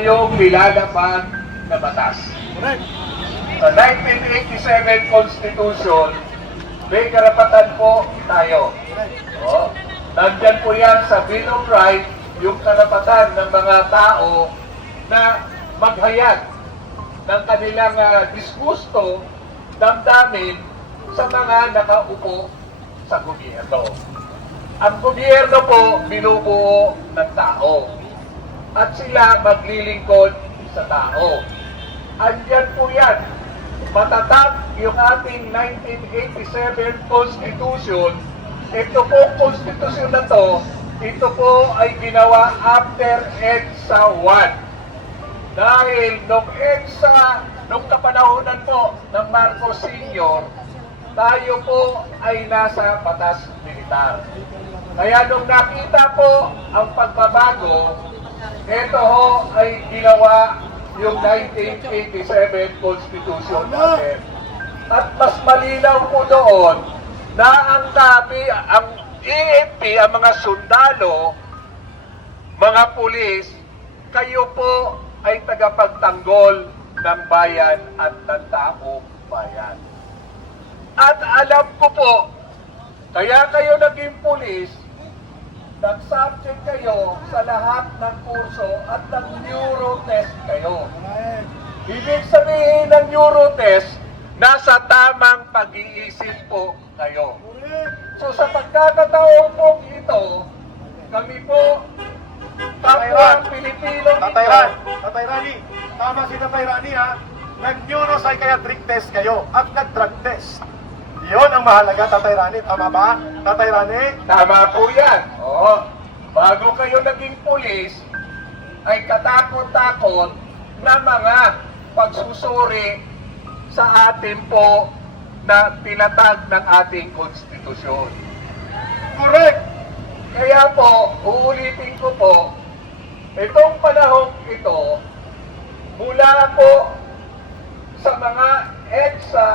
yung nilalapag na batas. Sa 1987 Constitution, may karapatan po tayo. O, nandyan po yan sa Bill of Rights, yung karapatan ng mga tao na maghayag ng kanilang disgusto, damdamin sa mga nakaupo sa gobyerno. Ang gobyerno po binubuo ng tao at sila maglilingkod sa tao. Andyan po yan. Matatag yung ating 1987 Constitution. Ito po, Constitution na to, ito po ay ginawa after EDSA 1. Dahil nung kapanahonan po ng Marcos Sr., tayo po ay nasa batas militar. Kaya nung nakita po ang pagbabago, ito ho ay ginawa yung 1987 Constitution natin. At mas malinaw po doon na ang EMP, ang mga sundalo, mga pulis, kayo po ay tagapagtanggol ng bayan at ng taong bayan. At alam ko po, kaya kayo naging pulis, nag-subject kayo sa lahat ng kurso at nag-neurotest kayo. Ibig sabihin ng neurotest, nasa tamang pag-iisip po kayo. So sa pagkakataon po ito, kami po, kapwa Pilipino Tatay Rani, tama si Tatay Rani ha, nag-neuropsychiatric test kayo at nag-drug test. Yun ang mahalaga, Tatay Rani. Tama ba, Tatay Rani? Tama po yan. Oo. Bago kayo naging pulis, ay katakot-takot na mga pagsusuri sa atin po na tinatag ng ating konstitusyon. Correct! Kaya po, uulitin ko po, itong panahong ito, mula po sa mga EDSA,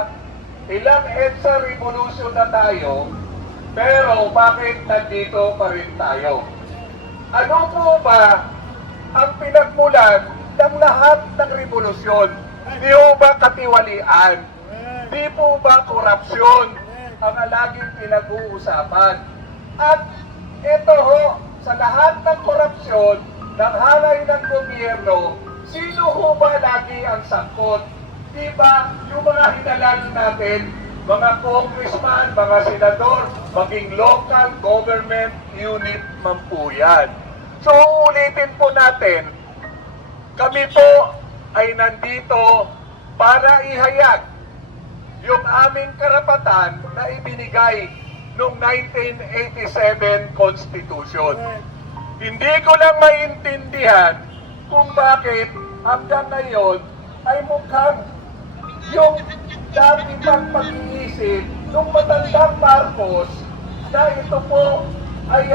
ilang EDSA revolution na tayo, pero bakit nandito pa rin tayo? Ano po ba ang pinagmulan ng lahat ng revolusyon? Di po ba katiwalian? Di po ba korupsyon ang laging pinag-uusapan? At ito ho, sa lahat ng korupsyon, ng halay ng gobyerno, sino ho ba lagi ang sangkot? Diba, yung mga hinalan natin, mga congressman, mga senador, maging local government unit man po yan. So, ulitin po natin, kami po ay nandito para ihayag yung aming karapatan na ibinigay noong 1987 Constitution. Hindi ko lang maintindihan kung bakit hanggang ngayon ay mukhang yung dati pang pag-iisip ng matandang Marcos na ito po ay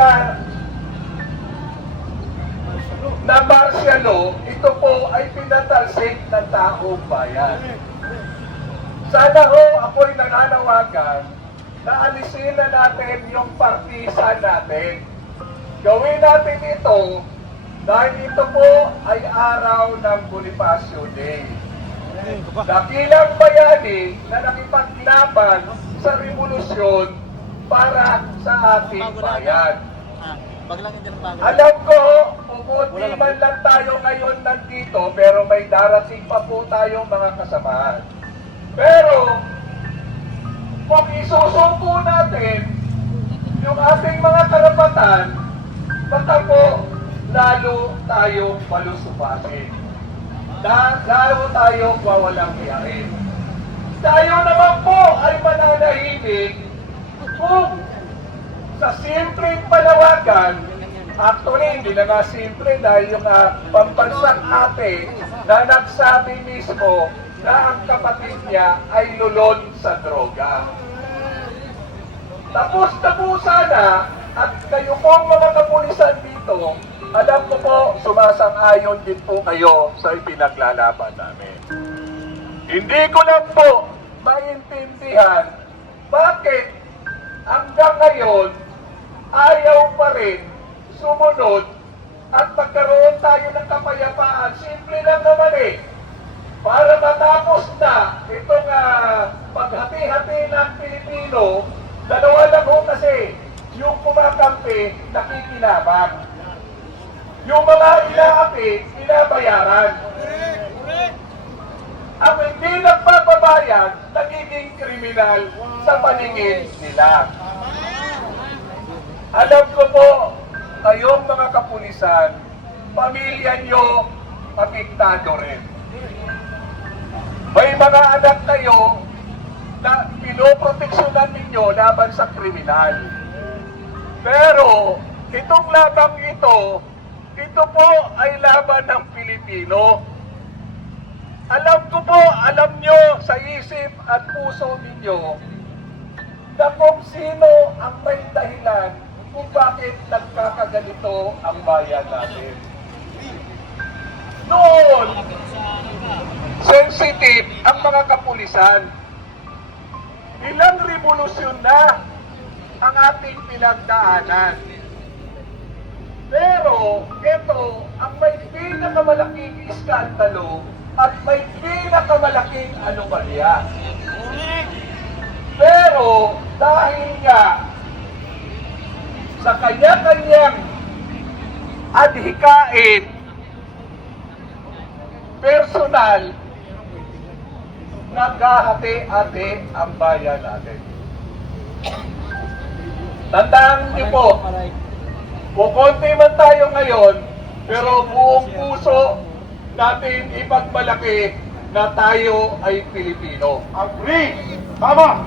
na martial law, ito po ay pinatalsik ng taong bayan. Sana ho ako'y nananawagan na alisin na natin yung partisan natin. Gawin natin ito dahil ito po ay araw ng Bonifacio Day. Dakilang bayani na nakipaglaban sa revolusyon para sa ating bayan. Alam ko, umuti man lang tayo ngayon nandito, pero may darating pa po tayong mga kasamahan. Pero, kung isusumpo natin yung ating mga karapatan, baka po lalo tayo malusupasin. Lalo tayo wawalang hiyain. Tayo naman po ay mananahimik kung sa simpleng panawagan, actually hindi na nga simple dahil yung pambansang ate na nagsabi mismo na ang kapatid niya ay lulon sa droga. Tapos na po sana, at kayo pong mga kapulisan dito, alam ko po, sumasang-ayon din po kayo sa ipinaglalaban namin. Hindi ko lang po maintindihan bakit hanggang ngayon ayaw pa rin sumunod at magkaroon tayo ng kapayapaan. Simple lang naman eh. Para matapos na itong paghati-hati ng Pilipino, dalawa lang ho kasi, yung kumakampi, nakikinabang. Yung mga inaapi, binabayaran. Ang hindi nagpapabayad, nagiging kriminal sa paningin nila. Alam ko po, kayong mga kapulisan, pamilya nyo, apektado rin. May mga anak kayo na pinoproteksyonan ninyo laban sa kriminal. Pero, itong labang ito po ay laban ng Pilipino. Alam ko po, alam nyo sa isip at puso ninyo na kung sino ang may dahilan kung bakit nagkakaganito ang bayan natin. Noon, sensitive ang mga kapulisan. Ilang revolusyon na ang ating pinagdaanan. Pero ito ang may pinakamalaking iskandalo at may pinakamalaking anomalya. Pero dahil nga sa kanya-kanyang adhikain personal, naghahati-hati ang bayan natin. Tandaan niyo po, kukunti man tayo ngayon, pero buong puso natin ipagmalaki na tayo ay Pilipino. Agree! Tama!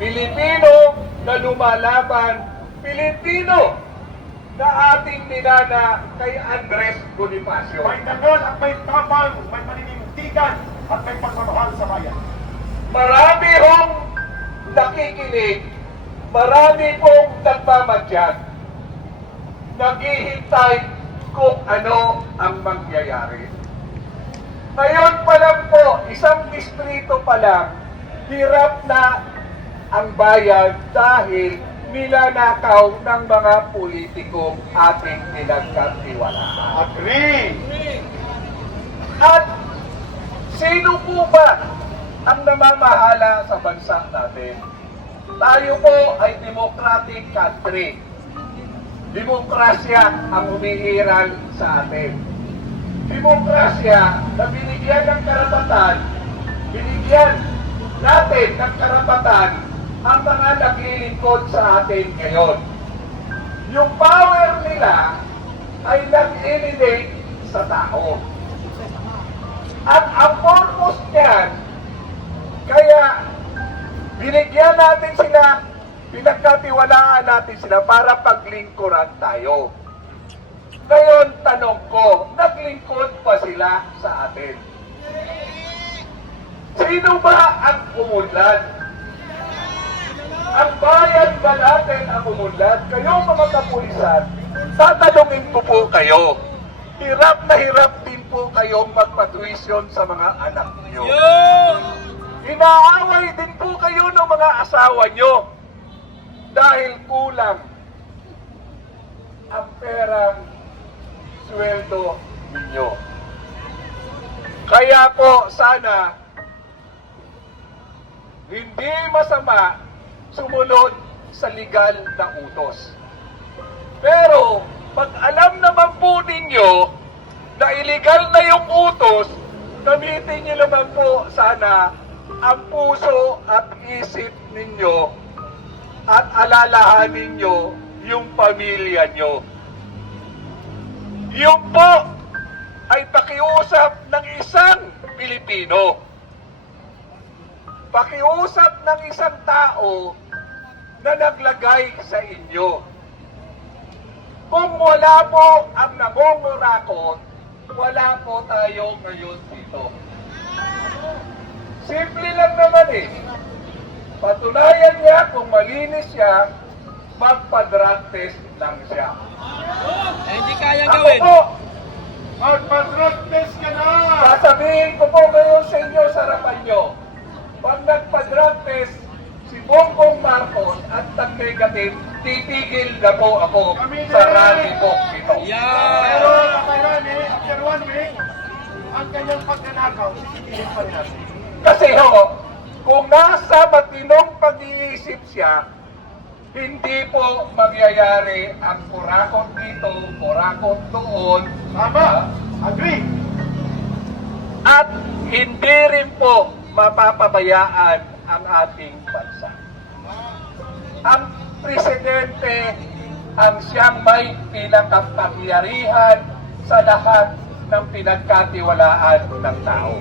Pilipino na lumalaban, Pilipino na ating ninana kay Andres Bonifacio. May dangal at may tapang, may paninindigan at may pagmamahal sa bayan. Marami hong nakikinig, marami pong nagmamadyan, naghihintay kung ano ang mangyayari. Ngayon pa lang po, isang distrito pa lang, hirap na ang bayan dahil nilanakaw ng mga politikong ating pinagkatiwalaan. Agree! At sino po ba ang namamahala sa bansa natin? Tayo po ay democratic country. Demokrasya ang umiiral sa atin. Demokrasya na binigyan ng karapatan, binigyan natin ng karapatan ang mga naglilingkod sa atin ngayon. Yung power nila ay nag-eliminate sa tao. At ang purpose niyan, kaya binigyan natin sila, pinagkatiwalaan natin sila para paglingkuran tayo. Ngayon, tanong ko, naglingkod pa sila sa atin? Sino ba ang umunlad? Ang bayan ba natin ang umunlad? Kayo mga kapulisan, tatanungin ko po kayo. Hirap na hirap din po kayong magpatuisyon sa mga anak niyo. Inaaway din po kayo ng mga asawa nyo dahil kulang ang perang sweldo ninyo. Kaya po sana hindi masama sumunod sa legal na utos. Pero pag alam naman po ninyo na illegal na yung utos, gamitin nyo naman po sana ang puso at isip ninyo at alalahanin nyo yung pamilya nyo. Yung po ay pakiusap ng isang Pilipino. Pakiusap ng isang tao na naglagay sa inyo. Kung wala po ang nangungurakot, wala po tayo ngayon dito. Simple lang naman eh. Patunayan niya kung malinis siya, magpa-drug test lang siya. Hindi kaya Ako gawin. po, Magpa-drug test ka na! sasabihin ko po ngayon sa inyo sa harapan nyo, pag nagpa-drug test si Bongbong Marcos at nag-negative, titigil na po ako sa rally po ito. ito. Pero Tatay Rani, after 1 week, ang kanyang pagnanakaw, sisitihin pa rin natin. Kasi kung nasa matinong pag-iisip siya, hindi po mangyayari ang kurakot dito, kurakot doon. Tama, agree. At hindi rin po mapapabayaan ang ating bansa. Ang presidente ang siyang may pinakapangyarihan sa lahat ng pinagkatiwalaan ng tao.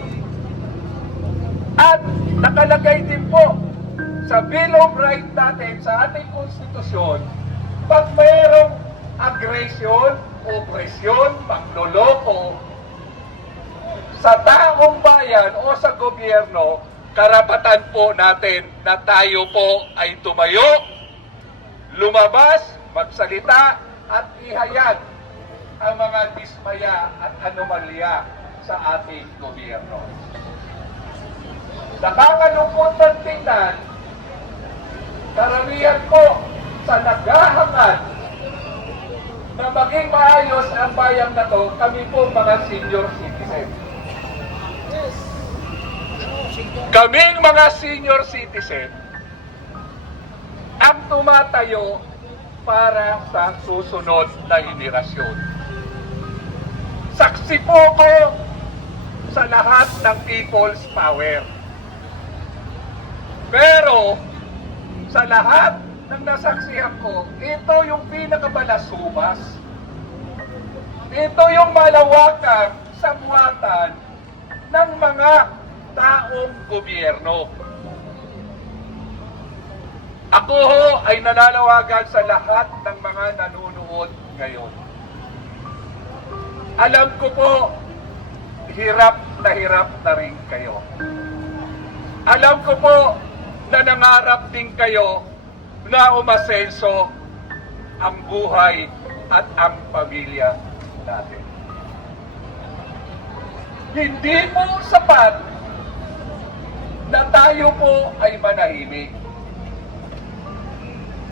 At nakalagay din po sa Bill of Rights natin, sa ating konstitusyon, pag mayroong aggression, opresyon, pagloloko sa taong bayan o sa gobyerno, karapatan po natin na tayo po ay tumayo, lumabas, magsalita at ihayag ang mga dismaya at anomalya sa ating gobyerno. Nakakalungkot ng tingnan, karamihan po sa naghahangad na maging maayos ang bayan na to, kami po mga senior citizen. Kaming mga senior citizen ang tumatayo para sa susunod na henerasyon. Saksi po ko sa lahat ng people's power. Pero sa lahat ng nasaksihan ko, ito yung pinakabalasubas. Ito yung malawakang sabuatan ng mga taong gobyerno. Ako ay nananawagan sa lahat ng mga nanonood ngayon. Alam ko po, hirap na rin kayo. Alam ko po na nangarap din kayo na umasenso ang buhay at ang pamilya natin. Hindi po sapat na tayo po ay manahimik.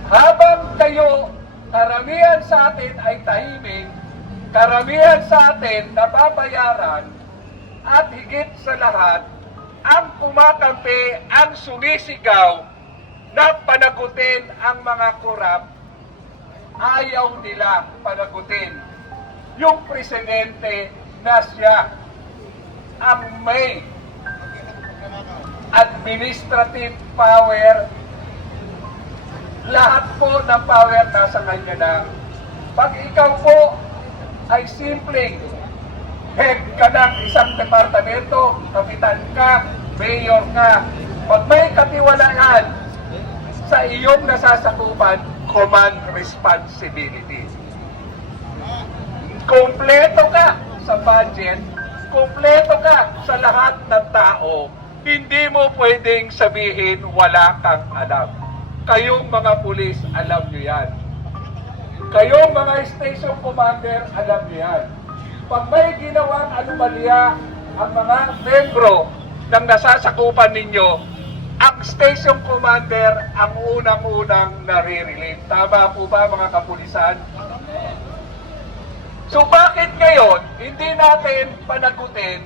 Habang kayo, karamihan sa atin ay tahimik, karamihan sa atin nababayaran, at higit sa lahat, ang kumakampi, ang sumisigaw na panagutin ang mga korap, ayaw nila panagutin yung presidente na siya ang may administrative power. Lahat po ng power nasa kanya na. Pag ikaw po ay simpleng head ka ng isang departamento, kapitan ka, mayor ka, pag may katiwalaan sa iyong nasasakupan, command responsibility. Kompleto ka sa budget, kompleto ka sa lahat ng tao, hindi mo pwedeng sabihin wala kang alam. Kayong mga pulis, alam nyo yan. Kayong mga station commander, alam nyo yan. Pag may ginawang anomalya ang mga membro ng nasasakupan ninyo, ang station commander ang unang-unang nare-relieve. Tama po ba mga kapulisan? So bakit ngayon hindi natin panagutin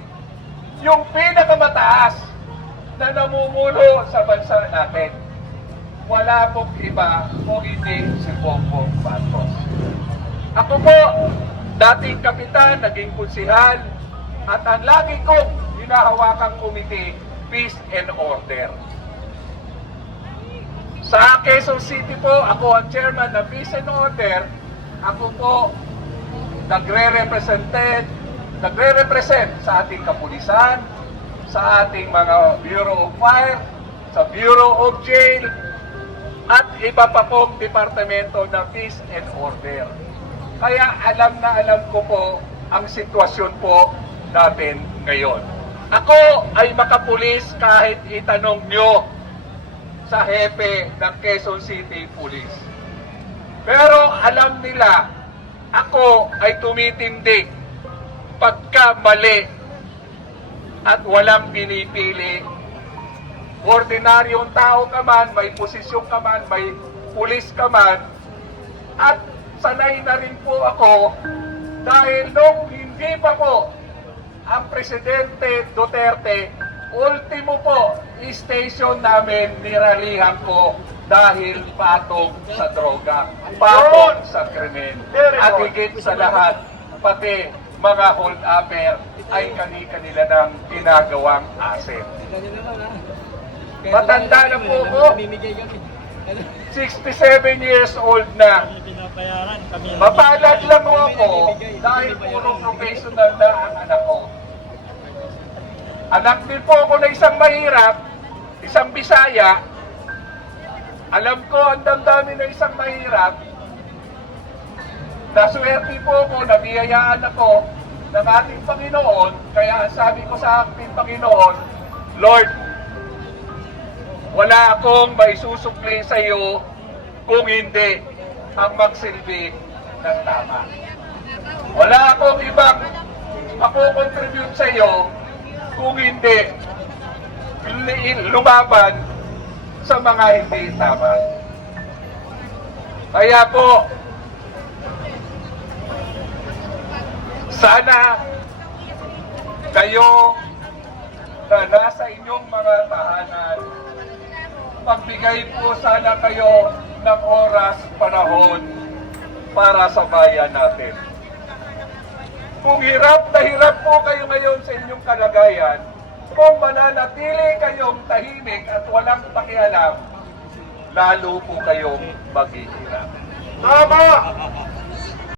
yung pinakamataas na namumuno sa bansa natin? Wala pong iba kung hindi si Bongbong Marcos. Ako po, dating kapitan, naging konsihal, at ang lagi kong hinahawakang komite, Peace and Order. Sa Quezon City po, ako ang chairman ng Peace and Order. Ako po nagre-represent sa ating kapulisan, sa ating mga Bureau of Fire, sa Bureau of Jail, at iba pa pong departamento ng Peace and Order. Kaya alam na alam ko po ang sitwasyon po natin ngayon. Ako ay makapulis kahit itanong nyo sa hepe ng Quezon City Police. Pero alam nila, ako ay tumitindig pagka mali at walang pinipili. Ordinaryong tao ka man, may posisyon ka man, may pulis ka man, at sanay na rin po ako dahil nung hindi pa po ang Presidente Duterte, ultimo po station namin niralihan ko dahil patong sa droga, patong sa krimen, at higit sa lahat, pati mga hold-upper ay kani-kanila ng ginagawang asset. Ganyan naman ha. Matanda na po ako. Mamimigay kami. 67 years old na. Pinapayaran kami. Mapalad lang ako dahil puro professional na ang anak ko. Anak din po ako na isang mahirap, isang Bisaya. Alam ko ang damdamin na isang mahirap. Naswerte po ako, nabiyayaan ako ng ating Panginoon. Kaya ang sabi ko sa ating Panginoon, Lord, wala akong maisusukli sa iyo kung hindi ang magsilbi ng tama. Wala akong ibang makukontribute sa iyo kung hindi lumaban sa mga hindi tama. Kaya po, sana kayo na nasa inyong mga tahanan, pagbigay po sana kayo ng oras, panahon para sa bayan natin. Kung hirap na hirap po kayo ngayon sa inyong kalagayan, kung mananatili kayong tahimik at walang pakialam, lalo po kayong maghihirap. Tama!